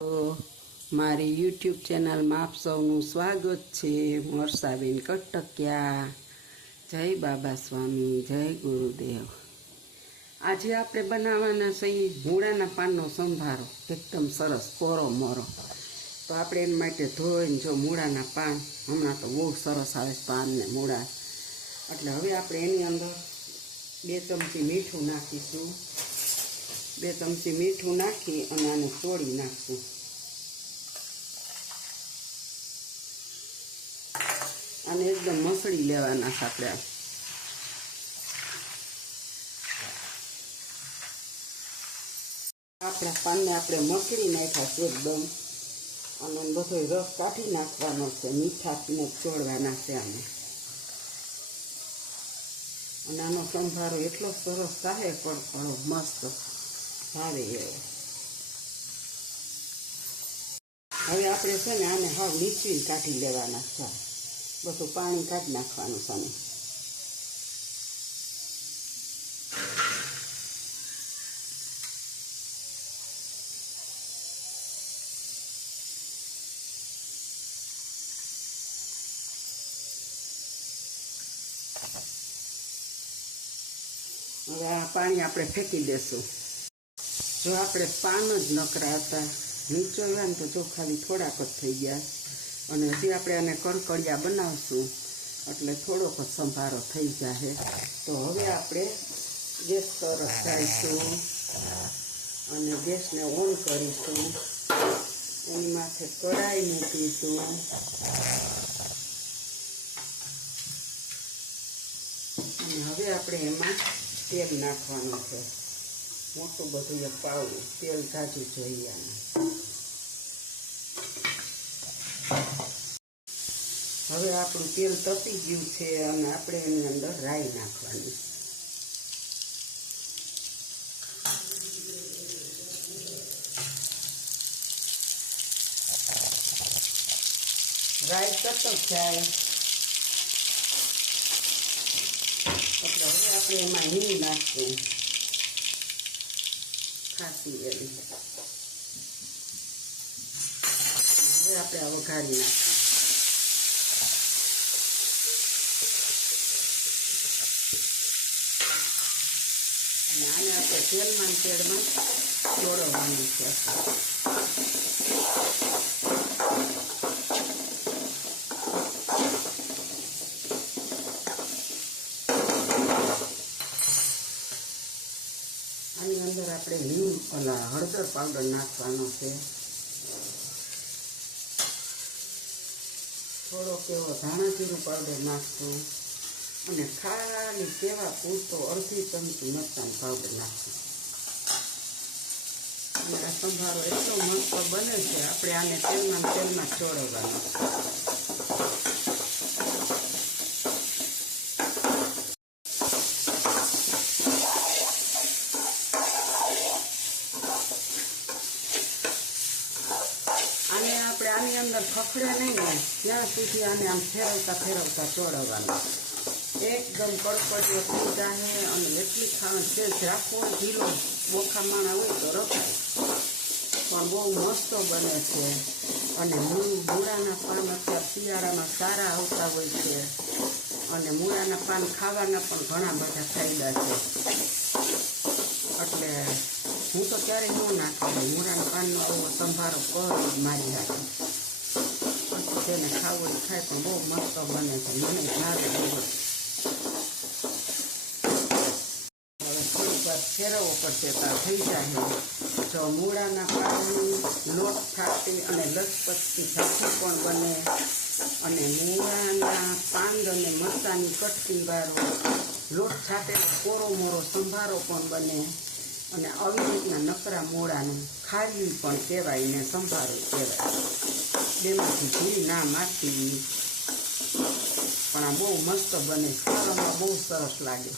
તો મારી યુટ્યુબ ચેનલમાં આપ સૌનું સ્વાગત છે. વર્ષાબેન કટકિયા. જય બાબા સ્વામી, જય ગુરુદેવ. આજે આપણે બનાવવાના છે મૂળાના પાનનો સંભારો, એકદમ સરસ કોરો મોરો. તો આપણે એના માટે ધોઈને જો મૂળાના પાન, હમણાં તો બહુ સરસ આવે છે પાન ને મૂળા. એટલે હવે આપણે એની અંદર 2 ચમચી મીઠું નાખીશું. 2 ચમચી મીઠું નાખી અને આને તોડી નાખશું. અને એકદમ મસળી લેવાના છે આપણે. આપણા પાનને આપણે મસળી નાખ્યા છે એકદમ. અને બધો રસ કાઢી નાખવાનો છે, મીઠાને ચોળવાના છે આને. અને આનો સંભારો એટલો સરસ થાય, કડકડો મસ્ત ભાવે એવો. હવે આપણે છે ને આને હાવ નીચવીને કાઢી લેવાના છે. બધું પાણી કાઢી નાખવાનું છે. હવે આ પાણી આપણે ફેંકી દેશું. જો આપણે પાન જ નકરા હતા, નીચોવ્યા ને તો જો ખાલી થોડાક જ થઈ ગયા. અને હજી આપણે આને કડકડિયા બનાવશું એટલે થોડોક જ સંભારો થઈ જશે. તો હવે આપણે ગેસ પર રાખીશું અને ગેસને ઓન કરીશું. એની માથે કઢાઈ મૂકીશું. અને હવે આપણે એમાં તેલ નાખવાનું છે. મોટું બધું એક પાવડું તેલ તાજું જોઈએ. હવે આપણું તેલ તપી ગયું છે અને આપણે એની અંદર રાઈ નાખવાની. રાઈ તપક જાય એટલે હવે આપણે એમાં હિંગ નાખશું, ખાસી એવી. હવે આપણે આ વઘારી નાખશું. અને આને આપણે તેલમાં ચોળવવાનું છે. આની અંદર આપણે હળદર પાવડર નાખવાનો છે. થોડોક એવો ધાણા જીરું પાવડર નાખશું. અને ખાલી કેવા પૂરતો અડધી ચમચી મરચાં પાવડર નાખશું. અને આ સંભારો એટલો મસ્ત બને છે. આપણે આને તેલમાં ચોળવવાનો. આને આપણે આની અંદર ખખડે નહીં ને ત્યાં સુધી આને આમ ફેરવતા ચોળવવાનું. એકદમ કડકડીઓ થઈ જાય. અને એટલી સેજ રાખવો ઢીલો બોખા હોય તો રખાય, પણ બહુ મસ્ત બને છે. અને મૂળાના પાન અત્યારે શિયાળામાં સારા આવતા હોય છે. અને મૂળાના પાન ખાવાના પણ ઘણા બધા ફાયદા છે. એટલે હું તો ક્યારેય ન નાખી મૂળાના પાનનો આવો સંભારો કરો મારી હાથે. પછી તેને ખાવું ખાય પણ બહુ મસ્ત બને છે. મને ભાવે બહુ. ફેરવવો પડશે તો થઈ જાય. જો મૂળાના પાનની લોટ ફાટી અને લચપચતી ભાજી પણ બને. અને મૂળાના પાન અને મરચાંની કટકી વાળો લોટ છાટેલો કોરો મોરો સંભારો પણ બને. અને આવી રીતના નકરા મૂળાનું ખારી પણ કહેવાય ને સંભારો કહેવાય. બેમાંથી ઘી ના માખી પણ આ બહુ મસ્ત બને. ખાવામાં બહુ સરસ લાગે.